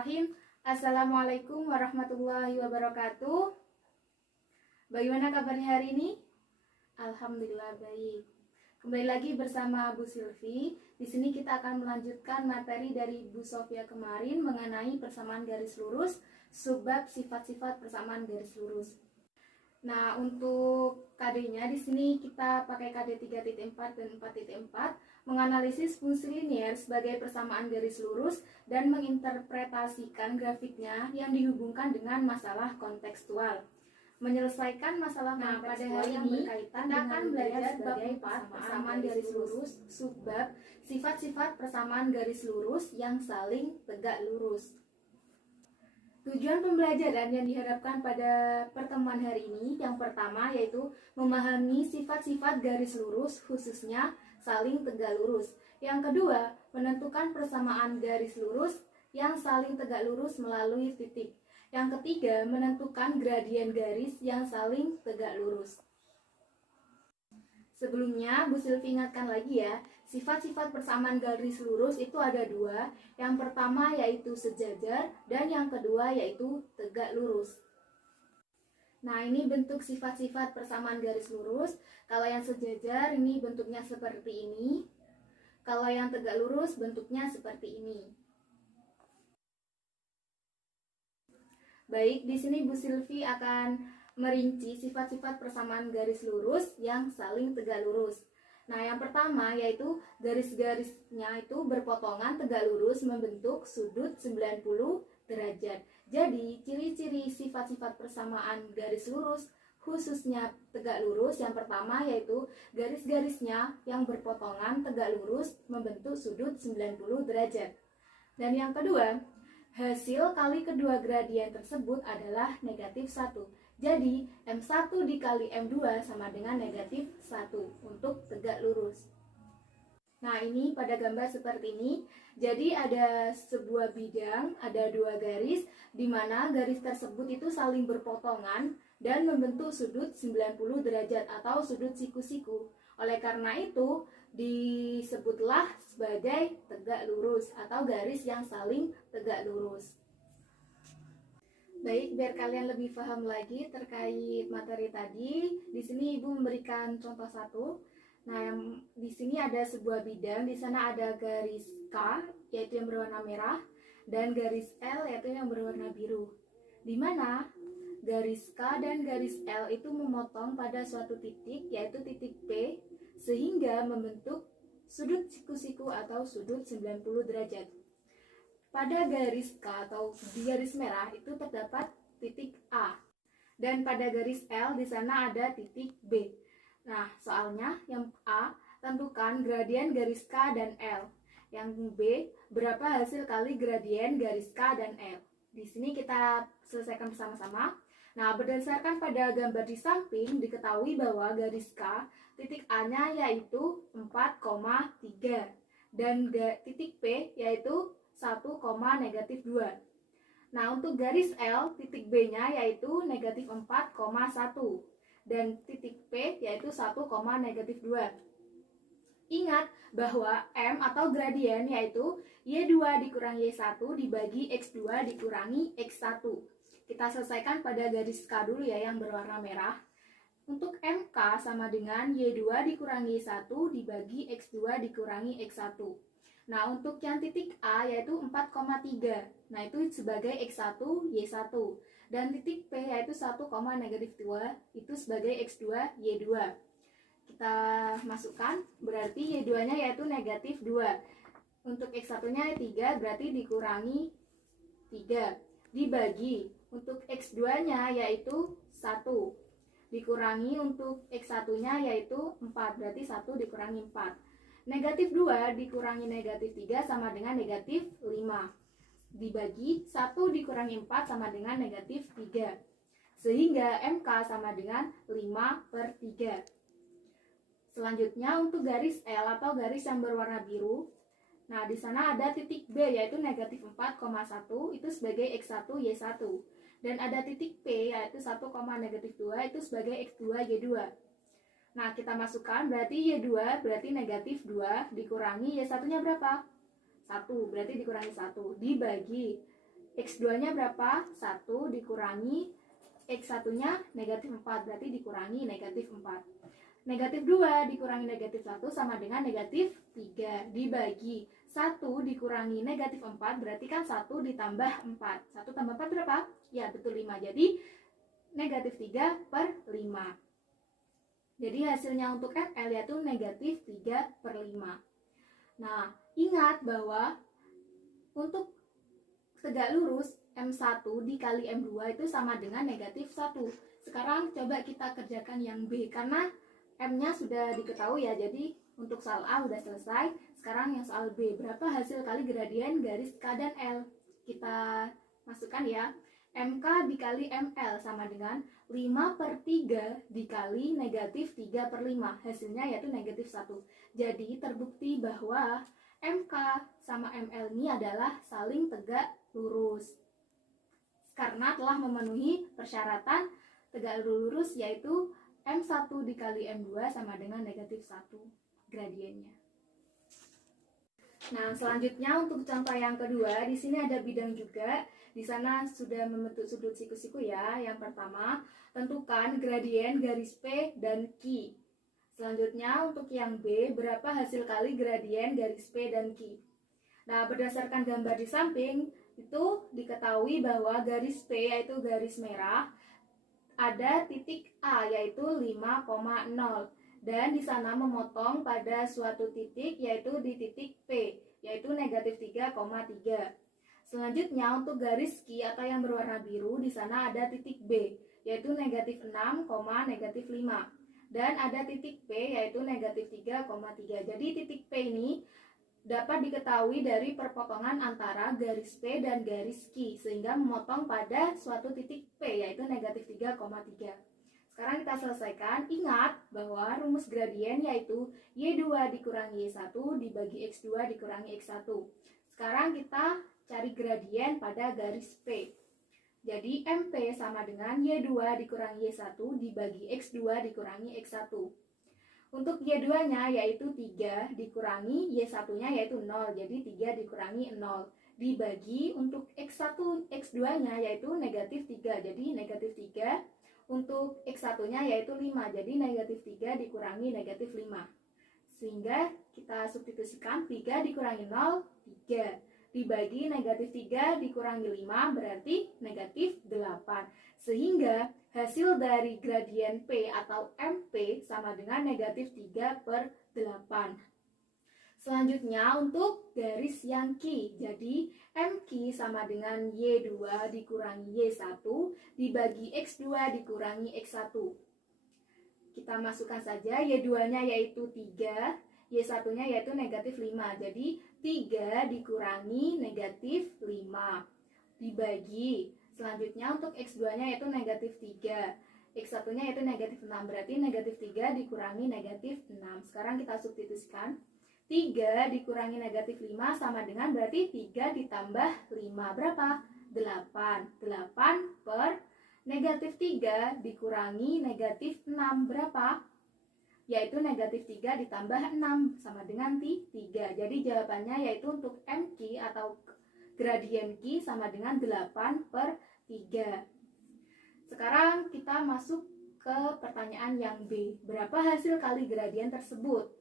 Bismillahirrahmanirrahim. Assalamualaikum warahmatullahi wabarakatuh. Bagaimana kabarnya hari ini? Alhamdulillah baik. Kembali lagi bersama Bu Silvi. Di sini kita akan melanjutkan materi dari Bu Sofia kemarin mengenai persamaan garis lurus, subbab sifat-sifat persamaan garis lurus. Nah, untuk KD-nya di sini kita pakai KD 3.4 dan 4.4, menganalisis fungsi linier sebagai persamaan garis lurus dan menginterpretasikan grafiknya yang dihubungkan dengan masalah kontekstual. Menyelesaikan masalah kontekstual yang berkaitan kita akan belajar bab 4 persamaan garis lurus, subbab sifat-sifat persamaan garis lurus yang saling tegak lurus. Tujuan pembelajaran yang diharapkan pada pertemuan hari ini yang pertama yaitu memahami sifat-sifat garis lurus khususnya saling tegak lurus. Yang kedua, menentukan persamaan garis lurus yang saling tegak lurus melalui titik. Yang ketiga, menentukan gradien garis yang saling tegak lurus. Sebelumnya, Bu Silvi ingatkan lagi ya, sifat-sifat persamaan garis lurus itu ada dua. Yang pertama yaitu sejajar dan yang kedua yaitu tegak lurus. Nah, ini bentuk sifat-sifat persamaan garis lurus. Kalau yang sejajar ini bentuknya seperti ini. Kalau yang tegak lurus bentuknya seperti ini. Baik, di sini Bu Silvi akan merinci sifat-sifat persamaan garis lurus yang saling tegak lurus. Nah, yang pertama yaitu garis-garisnya itu berpotongan tegak lurus membentuk sudut 90 derajat. Jadi, ciri-ciri sifat-sifat persamaan garis lurus khususnya tegak lurus yang pertama yaitu garis-garisnya yang berpotongan tegak lurus membentuk sudut 90 derajat. Dan yang kedua, hasil kali kedua gradien tersebut adalah negatif 1. Jadi, M1 dikali M2 sama dengan negatif 1 untuk tegak lurus. Nah, ini pada gambar seperti ini. Jadi, ada sebuah bidang, ada dua garis, di mana garis tersebut itu saling berpotongan dan membentuk sudut 90 derajat atau sudut siku-siku. Oleh karena itu, disebutlah sebagai tegak lurus atau garis yang saling tegak lurus. Baik, biar kalian lebih paham lagi terkait materi tadi, di sini Ibu memberikan contoh satu. Nah, di sini ada sebuah bidang, di sana ada garis K, yaitu yang berwarna merah, dan garis L, yaitu yang berwarna biru. Di mana garis K dan garis L itu memotong pada suatu titik, yaitu titik P, sehingga membentuk sudut siku-siku atau sudut 90 derajat. Pada garis K atau di garis merah itu terdapat titik A. Dan pada garis L di sana ada titik B. Nah, soalnya yang A, tentukan gradien garis K dan L. Yang B, berapa hasil kali gradien garis K dan L. Di sini kita selesaikan bersama-sama. Nah, berdasarkan pada gambar di samping, diketahui bahwa garis K, titik A-nya yaitu 4,3. Dan titik P yaitu 1, negatif 2. Nah, untuk garis L, titik B-nya yaitu negatif 4,1. Dan titik P yaitu 1, negatif 2. Ingat bahwa M atau gradien yaitu Y2 dikurangi Y1 dibagi X2 dikurangi X1. Kita selesaikan pada garis K dulu ya yang berwarna merah. Untuk MK sama dengan Y2 dikurangi Y1 dibagi X2 dikurangi X1. Nah, untuk yang titik A yaitu 4,3. Nah, itu sebagai X1, Y1. Dan titik P yaitu 1, negatif 2 itu sebagai X2, Y2. Kita masukkan, berarti Y2-nya yaitu negatif 2. Untuk X1-nya 3, berarti dikurangi 3. Dibagi, untuk X2-nya yaitu 1. Dikurangi untuk X1-nya yaitu 4, berarti 1 dikurangi 4. Negatif 2 dikurangi negatif 3 sama dengan negatif 5. Dibagi 1 dikurangi 4 sama dengan negatif 3. Sehingga MK sama dengan 5/3. Selanjutnya untuk garis L atau garis yang berwarna biru. Nah, di sana ada titik B yaitu negatif 4,1 itu sebagai X1, Y1. Dan ada titik P yaitu 1, negatif 2 itu sebagai X2, Y2. Nah, kita masukkan berarti Y2 berarti negatif 2 dikurangi Y1-nya berapa? 1, berarti dikurangi 1 dibagi X2-nya berapa? 1 dikurangi X1-nya negatif 4, berarti dikurangi negatif 4. Negatif 2 dikurangi negatif 1 sama dengan negatif 3. Dibagi 1 dikurangi negatif 4, berarti kan 1 ditambah 4. 1 tambah 4 berapa? Ya, betul 5. Jadi negatif 3 per 5. Jadi hasilnya untuk ML yaitu negatif 3 per 5. Nah, ingat bahwa untuk tegak lurus M1 dikali M2 itu sama dengan negatif 1. Sekarang coba kita kerjakan yang B, karena M-nya sudah diketahui ya, jadi untuk soal A udah selesai. Sekarang yang soal B, berapa hasil kali gradien garis K dan L? Kita masukkan ya, MK dikali ML sama dengan 5 per 3 dikali negatif 3 per 5. Hasilnya yaitu negatif 1. Jadi terbukti bahwa MK sama ML ini adalah saling tegak lurus, karena telah memenuhi persyaratan tegak lurus, yaitu M1 dikali M2 sama dengan negatif 1 gradiennya. Nah, selanjutnya untuk contoh yang kedua, di sini ada bidang juga. Di sana sudah membentuk sudut siku-siku ya. Yang pertama, tentukan gradien garis P dan Q. Selanjutnya untuk yang B, berapa hasil kali gradien garis P dan Q? Nah, berdasarkan gambar di samping, itu diketahui bahwa garis P yaitu garis merah, ada titik A yaitu 5,0, dan di sana memotong pada suatu titik yaitu di titik P yaitu negatif 3,3. Selanjutnya untuk garis Q atau yang berwarna biru, di sana ada titik B yaitu negatif 6, negatif 5, dan ada titik P yaitu negatif 3,3. Jadi titik P ini dapat diketahui dari perpotongan antara garis P dan garis Q, sehingga memotong pada suatu titik P yaitu negatif 3,3. Sekarang kita selesaikan. Ingat bahwa rumus gradien yaitu Y2 dikurangi Y1 dibagi X2 dikurangi X1. Sekarang kita cari gradien pada garis P. Jadi MP sama dengan Y2 dikurangi Y1 dibagi X2 dikurangi X1. Untuk Y2-nya yaitu 3 dikurangi Y1-nya yaitu 0, jadi 3 dikurangi 0. Dibagi untuk X1, X2-nya yaitu negatif 3, jadi negatif 3. Untuk X1-nya yaitu 5, jadi negatif 3 dikurangi negatif 5. Sehingga kita substitusikan 3 dikurangi 0, 3. Dibagi negatif 3 dikurangi 5 berarti negatif 8. Sehingga hasil dari gradien P atau MP sama dengan negatif 3 per 8. Selanjutnya untuk garis yang Q. Jadi MQ sama dengan Y2 dikurangi Y1 dibagi X2 dikurangi X1. Kita masukkan saja, Y2-nya yaitu 3, Y1-nya yaitu negatif 5. Jadi 3 dikurangi negatif 5 dibagi. Selanjutnya untuk X2-nya yaitu negatif 3, X1-nya yaitu negatif 6, berarti negatif 3 dikurangi negatif 6. Sekarang kita substitusikan. 3 dikurangi negatif 5 sama dengan berarti 3 ditambah 5 berapa? 8. 8 per negatif 3 dikurangi negatif 6 berapa? Yaitu negatif 3 ditambah 6 sama dengan 3. Jadi jawabannya yaitu untuk MQ atau gradien Q sama dengan 8 per 3. Sekarang kita masuk ke pertanyaan yang B. Berapa hasil kali gradien tersebut?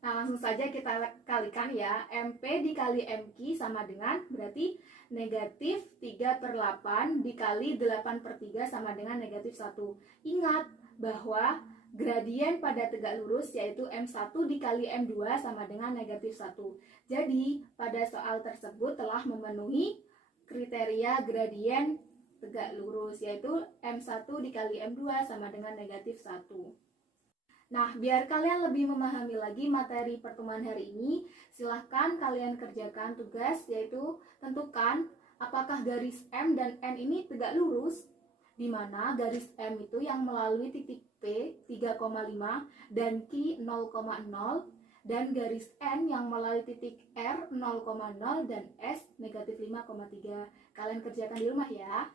Nah, langsung saja kita kalikan ya. MP dikali MQ sama dengan berarti negatif 3 per 8 dikali 8 per 3 sama dengan negatif 1. Ingat bahwa gradien pada tegak lurus yaitu M1 dikali M2 sama dengan negatif 1. Jadi pada soal tersebut telah memenuhi kriteria gradien tegak lurus yaitu M1 dikali M2 sama dengan negatif 1. Nah, biar kalian lebih memahami lagi materi pertemuan hari ini, silahkan kalian kerjakan tugas yaitu tentukan apakah garis M dan N ini tegak lurus, di mana garis M itu yang melalui titik P 3,5 dan Q 0,0, dan garis N yang melalui titik R 0,0 dan S negatif 5,3. Kalian kerjakan di rumah ya.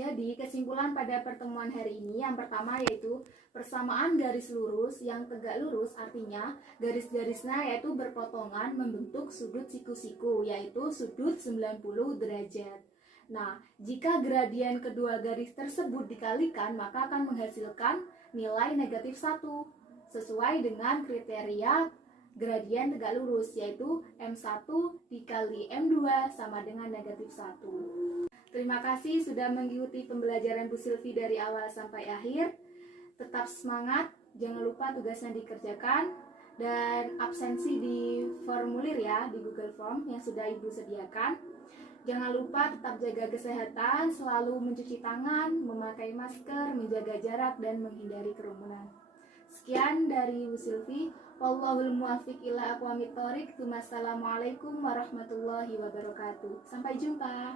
Jadi kesimpulan pada pertemuan hari ini yang pertama yaitu persamaan garis lurus yang tegak lurus, artinya garis-garisnya yaitu berpotongan membentuk sudut siku-siku, yaitu sudut 90 derajat. Nah, jika gradien kedua garis tersebut dikalikan, maka akan menghasilkan nilai negatif 1 sesuai dengan kriteria gradien tegak lurus, yaitu M1 dikali M2 sama dengan negatif 1. Terima kasih sudah mengikuti pembelajaran Bu Silvi dari awal sampai akhir. Tetap semangat, jangan lupa tugasnya dikerjakan, dan absensi di formulir ya, di Google Form yang sudah Ibu sediakan. Jangan lupa tetap jaga kesehatan, selalu mencuci tangan, memakai masker, menjaga jarak, dan menghindari kerumunan. Sekian dari Bu Silvi. Wallahul muwaffiq ila aqwamit thoriq. Wassalamualaikum warahmatullahi wabarakatuh. Sampai jumpa.